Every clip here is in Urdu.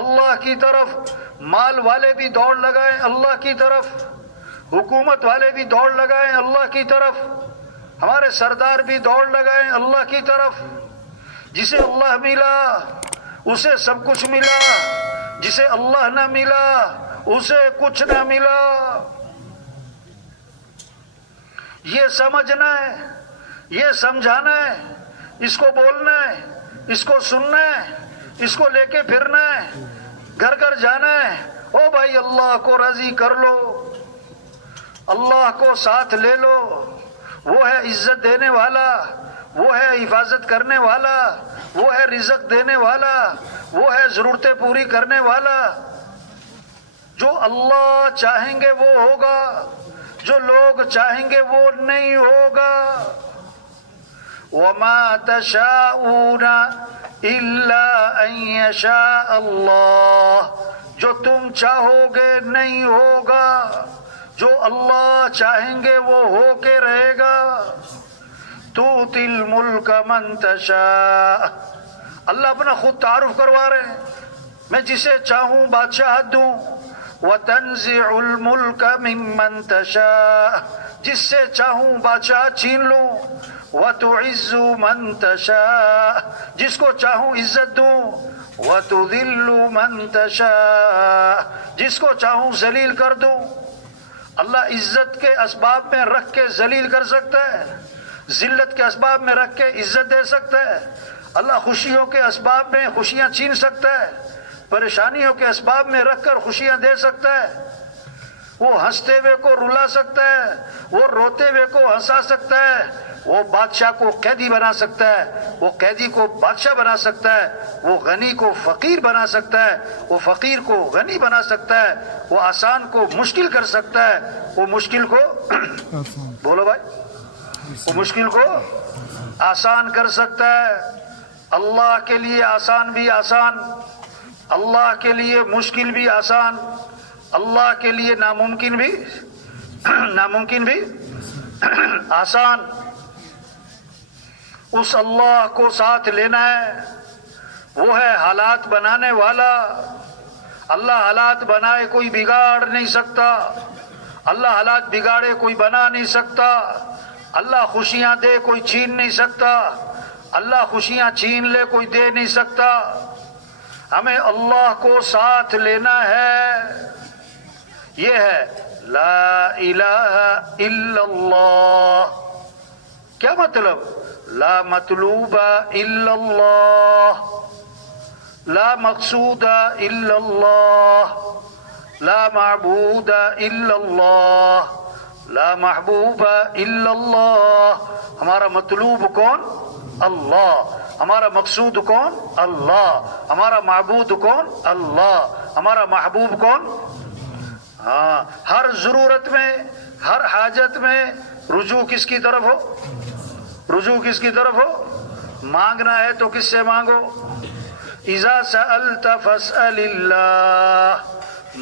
اللہ کی طرف. مال والے بھی دوڑ لگائیں اللہ کی طرف, حکومت والے بھی دوڑ لگائیں اللہ کی طرف, ہمارے سردار بھی دوڑ لگائیں اللہ کی طرف. جسے اللہ ملا اسے سب کچھ ملا, جسے اللہ نہ ملا اسے کچھ نہ ملا. یہ سمجھنا ہے, یہ سمجھانا ہے, اس کو بولنا ہے, اس کو سننا ہے, اس کو لے کے پھرنا ہے, گھر گھر جانا ہے. او بھائی اللہ کو راضی کر لو, اللہ کو ساتھ لے لو, وہ ہے عزت دینے والا, وہ ہے حفاظت کرنے والا, وہ ہے رزق دینے والا, وہ ہے ضرورتیں پوری کرنے والا. جو اللہ چاہیں گے وہ ہوگا, جو لوگ چاہیں گے وہ نہیں ہوگا. وَمَا تَشَاءُونَ إِلَّا أَن يَشَاءَ اللَّهُ, جو تم چاہو گے نہیں ہوگا, جو اللہ چاہیں گے وہ ہو کے رہے گا. تُؤْتِي الْمُلْكَ مَن تَشَاءُ, اللہ اپنا خود تعارف کروا رہے ہیں, میں جسے چاہوں بادشاہت دوں. وَتَنزِعُ الْمُلْكَ مِمَّن تَشَاءُ, جس سے چاہوں بادشاہت چھین لوں. وَتُعِزُّ مَن تَشَاءُ, جس کو چاہوں عزت دوں. وَتُذِلُّ مَن تَشَاءُ, جس کو چاہوں ذلیل کر دوں. اللہ عزت کے اسباب میں رکھ کے ذلیل کر سکتا ہے, ذلت کے اسباب میں رکھ کے عزت دے سکتا ہے. اللہ خوشیوں کے اسباب میں خوشیاں چھین سکتا ہے, پریشانیوں کے اسباب میں رکھ کر خوشیاں دے سکتا ہے. وہ ہنستے ہوئے کو رلا سکتا ہے, وہ روتے ہوئے کو ہنسا سکتا ہے, وہ بادشاہ کو قیدی بنا سکتا ہے, وہ قیدی کو بادشاہ بنا سکتا ہے, وہ غنی کو فقیر بنا سکتا ہے, وہ فقیر کو غنی بنا سکتا ہے, وہ آسان کو مشکل کر سکتا ہے, وہ مشکل کو بولو بھائی, وہ مشکل کو آسان کر سکتا ہے. اللہ کے لیے آسان بھی آسان, اللہ کے لیے مشکل بھی آسان, اللہ کے لیے ناممکن بھی آسان. اس اللہ کو ساتھ لینا ہے, وہ ہے حالات بنانے والا. اللہ حالات بنائے کوئی بگاڑ نہیں سکتا, اللہ حالات بگاڑے کوئی بنا نہیں سکتا. اللہ خوشیاں دے کوئی چھین نہیں سکتا, اللہ خوشیاں چھین لے کوئی دے نہیں سکتا. ہمیں اللہ کو ساتھ لینا ہے. یہ ہے لا الہ الا اللہ. کیا مطلب؟ لا مطلوب الا اللہ, لا مقصود الا اللہ, لا معبود الا اللہ, لا محبوب الا اللہ. ہمارا مطلوب کون؟ اللہ. ہمارا مقصود کون؟ اللہ. ہمارا معبود کون؟ اللہ. ہمارا محبوب کون؟ ہاں. ہر ضرورت میں, ہر حاجت میں رجوع کس کی طرف ہو؟ رجوع کس کی طرف ہو؟ مانگنا ہے تو کس سے مانگو؟ اذا سألت فاسأل اللہ,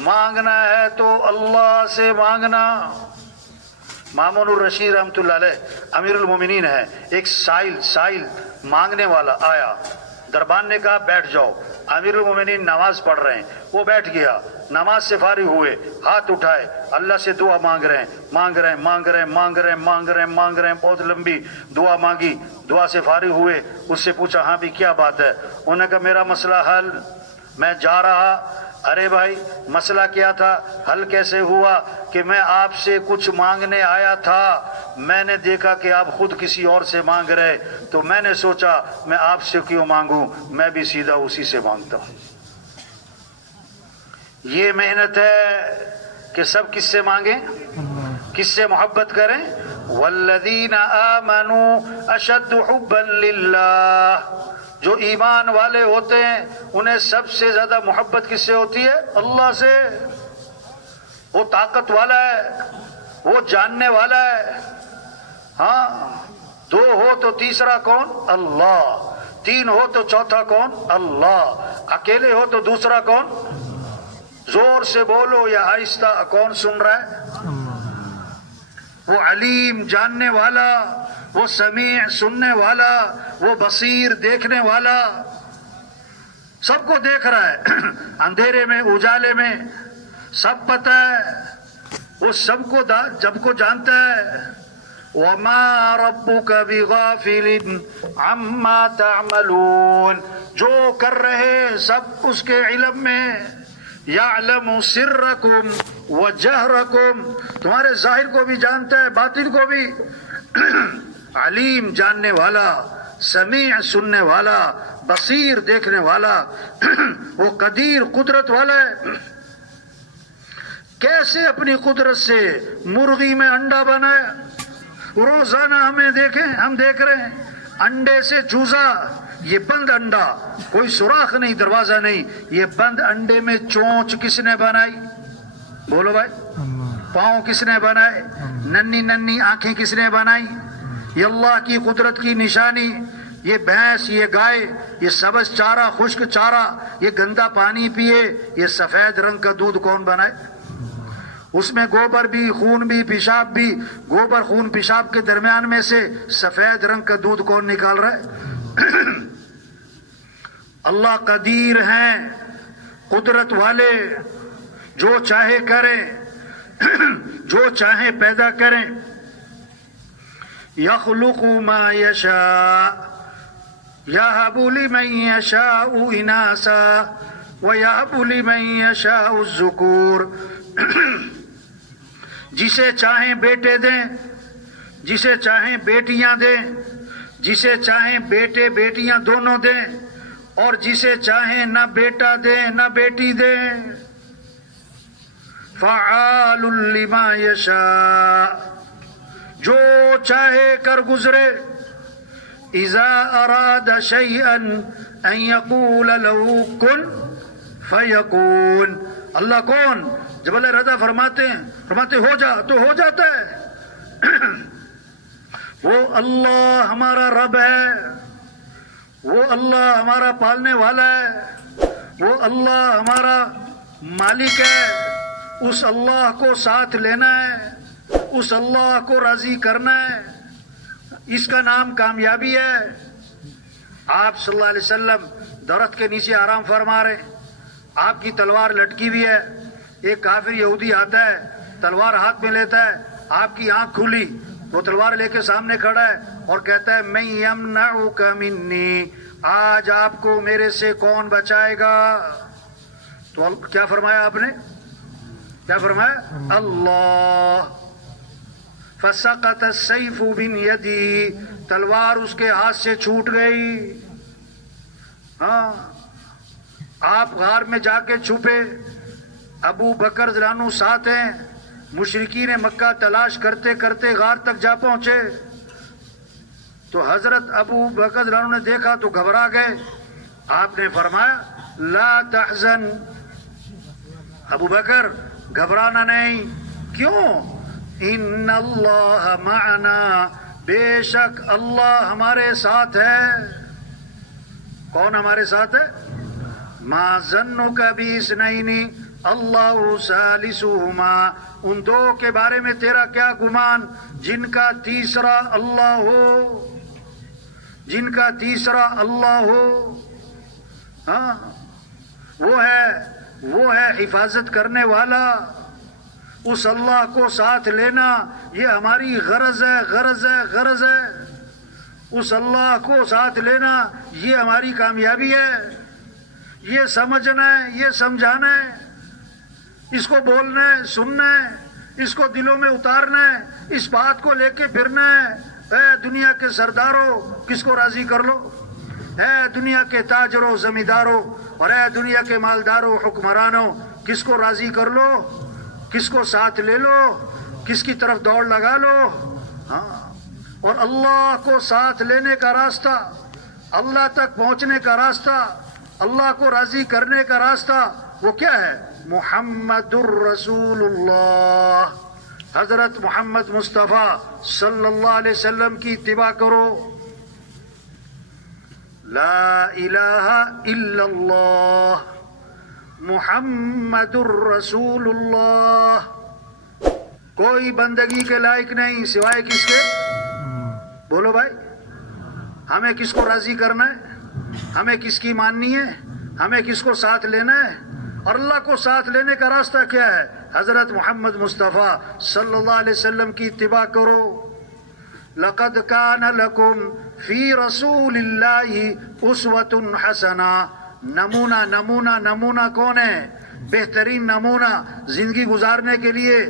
مانگنا ہے تو اللہ سے مانگنا. مامون الرشید رحمۃ اللہ علیہ امیر المومنین ہے. ایک سائل مانگنے والا آیا, دربان نے کہا بیٹھ جاؤ. امیر المومنین نماز پڑھ رہے ہیں, وہ بیٹھ گیا. نماز سے فارغ ہوئے, ہاتھ اٹھائے, اللہ سے دعا مانگ رہے ہیں, بہت لمبی دعا مانگی. دعا سے فارغ ہوئے, اس سے پوچھا ہاں بھی کیا بات ہے؟ انہوں نے کہا میرا مسئلہ حل, میں جا رہا. ارے بھائی مسئلہ کیا تھا؟ حل کیسے ہوا کہ میں آپ سے کچھ مانگنے آیا تھا, میں نے دیکھا کہ آپ خود کسی اور سے مانگ رہے, تو میں نے سوچا میں آپ سے کیوں مانگوں, میں بھی سیدھا اسی سے مانگتا ہوں. یہ محنت ہے کہ سب کس سے مانگیں, کس سے محبت کریں. والذین آمنوا اشد حبا للہ, جو ایمان والے ہوتے ہیں انہیں سب سے زیادہ محبت کس سے ہوتی ہے؟ اللہ سے. وہ طاقت والا ہے, وہ جاننے والا ہے. ہاں, دو ہو تو تیسرا کون؟ اللہ. تین ہو تو چوتھا کون؟ اللہ. اکیلے ہو تو دوسرا کون؟ زور سے بولو یا آہستہ, کون سن رہا ہے؟ وہ علیم جاننے والا, وہ سمیع سننے والا, وہ بصیر دیکھنے والا. سب کو دیکھ رہا ہے، اندھیرے میں اجالے میں سب پتہ ہے، وہ سب کو جانتا ہے۔ وَمَا رَبُّكَ بِغَافِلٍ عَمَّا تَعْمَلُونَ، جو کر رہے سب اس کے علم میں۔ يَعْلَمُ سِرَّكُمْ وَجَهْرَكُمْ، تمہارے ظاہر کو بھی جانتا ہے، باطن کو بھی۔ علیم جاننے والا، سمیع سننے والا، بصیر دیکھنے والا، وہ قدیر قدرت والا ہے۔ کیسے اپنی قدرت سے مرغی میں انڈا بنایا، روزانہ ہم دیکھ رہے ہیں، انڈے سے چوزا، یہ بند انڈا، کوئی سوراخ نہیں، دروازہ نہیں، یہ بند انڈے میں چونچ کس نے بنائی؟ بولو بھائی، پاؤں کس نے بنائے؟ ننی ننی آنکھیں کس نے بنائی؟ یہ اللہ کی قدرت کی نشانی۔ یہ بھینس، یہ گائے، یہ سبز چارہ، خشک چارہ، یہ گندا پانی پیے، یہ سفید رنگ کا دودھ کون بنائے؟ اس میں گوبر بھی، خون بھی، پیشاب بھی، گوبر خون پیشاب کے درمیان میں سے سفید رنگ کا دودھ کون نکال رہا ہے؟ اللہ قدیر ہیں، قدرت والے، جو چاہے کریں، جو چاہے پیدا کریں۔ یخلق ما یشاء یہب لمن یشاء اناسا ویہب لمن یشاء الذکور، جسے چاہیں بیٹے دیں، جسے چاہیں بیٹیاں دیں، جسے چاہیں بیٹے بیٹیاں دونوں دیں، اور جسے چاہیں نہ بیٹا دیں نہ بیٹی دیں۔ فعال لما یشاء، جو چاہے کر گزرے۔ اذا اراد شیئا ان یقول له کن فیکون، اللہ کون؟ جب اللہ ارادہ فرماتے ہو جا تو ہو جاتا ہے۔ وہ اللہ ہمارا رب ہے، وہ اللہ ہمارا پالنے والا ہے، وہ اللہ ہمارا مالک ہے۔ اس اللہ کو ساتھ لینا ہے، اس اللہ کو راضی کرنا ہے، اس کا نام کامیابی ہے۔ آپ صلی اللہ علیہ وسلم درخت کے نیچے آرام فرما رہے، آپ کی تلوار لٹکی بھی ہے۔ ایک کافر یہودی آتا ہے، تلوار ہاتھ میں لیتا ہے، آپ کی آنکھ کھلی، وہ تلوار لے کے سامنے کھڑا ہے اور کہتا ہے من یمنعک منی، آج آپ کو میرے سے کون بچائے گا؟ تو کیا فرمایا آپ نے؟ کیا فرمایا؟ اللہ۔ فسقط السیف من یدی، تلوار اس کے ہاتھ سے چھوٹ گئی۔ ہاں، آپ غار میں جا کے چھپے، ابو بکر رضی اللہ عنہ ساتھ ہیں، مشرکین مکہ تلاش کرتے کرتے غار تک جا پہنچے، تو حضرت ابو بکر رضی اللہ عنہ نے دیکھا تو گھبرا گئے۔ آپ نے فرمایا لا تحزن، ابو بکر گھبرانا نہیں۔ کیوں؟ ان اللہ معنا، بے شک اللہ ہمارے ساتھ ہے۔ کون ہمارے ساتھ ہے؟ ما ظنک باثنین اللہ ثالثہما، ان دو کے بارے میں تیرا کیا گمان جن کا تیسرا اللہ ہو، جن کا تیسرا اللہ ہو۔ ہاں، وہ ہے حفاظت کرنے والا۔ اس اللہ کو ساتھ لینا یہ ہماری غرض ہے، غرض ہے، غرض ہے۔ اس اللہ کو ساتھ لینا یہ ہماری کامیابی ہے۔ یہ سمجھنا ہے، یہ سمجھانا ہے، اس کو بولنا ہے، سننا ہے، اس کو دلوں میں اتارنا ہے، اس بات کو لے کے پھرنا ہے۔ اے دنیا کے سرداروں، کس کو راضی کر لو؟ اے دنیا کے تاجروں، زمینداروں، اور اے دنیا کے مالداروں، حکمرانوں، کس کو راضی کر لو؟ کس کو ساتھ لے لو؟ کس کی طرف دوڑ لگا لو؟ ہاں، اور اللہ کو ساتھ لینے کا راستہ، اللہ تک پہنچنے کا راستہ، اللہ کو راضی کرنے کا راستہ وہ کیا ہے؟ محمد الرسول اللہ، حضرت محمد مصطفیٰ صلی اللہ علیہ وسلم کی اتباع کرو۔ لا الہ الا اللہ محمد الرسول اللہ، کوئی بندگی کے لائق نہیں سوائے کس کے؟ بولو بھائی، ہمیں کس کو راضی کرنا ہے؟ ہمیں کس کی ماننی ہے؟ ہمیں کس کو ساتھ لینا ہے؟ اور اللہ کو ساتھ لینے کا راستہ کیا ہے؟ حضرت محمد مصطفیٰ صلی اللہ علیہ وسلم کی اتباع کرو. لقد کان لکم فی رسول اللہ اسوۃ حسنہ. نمونہ کون ہے؟ بہترین نمونہ زندگی گزارنے کے لیے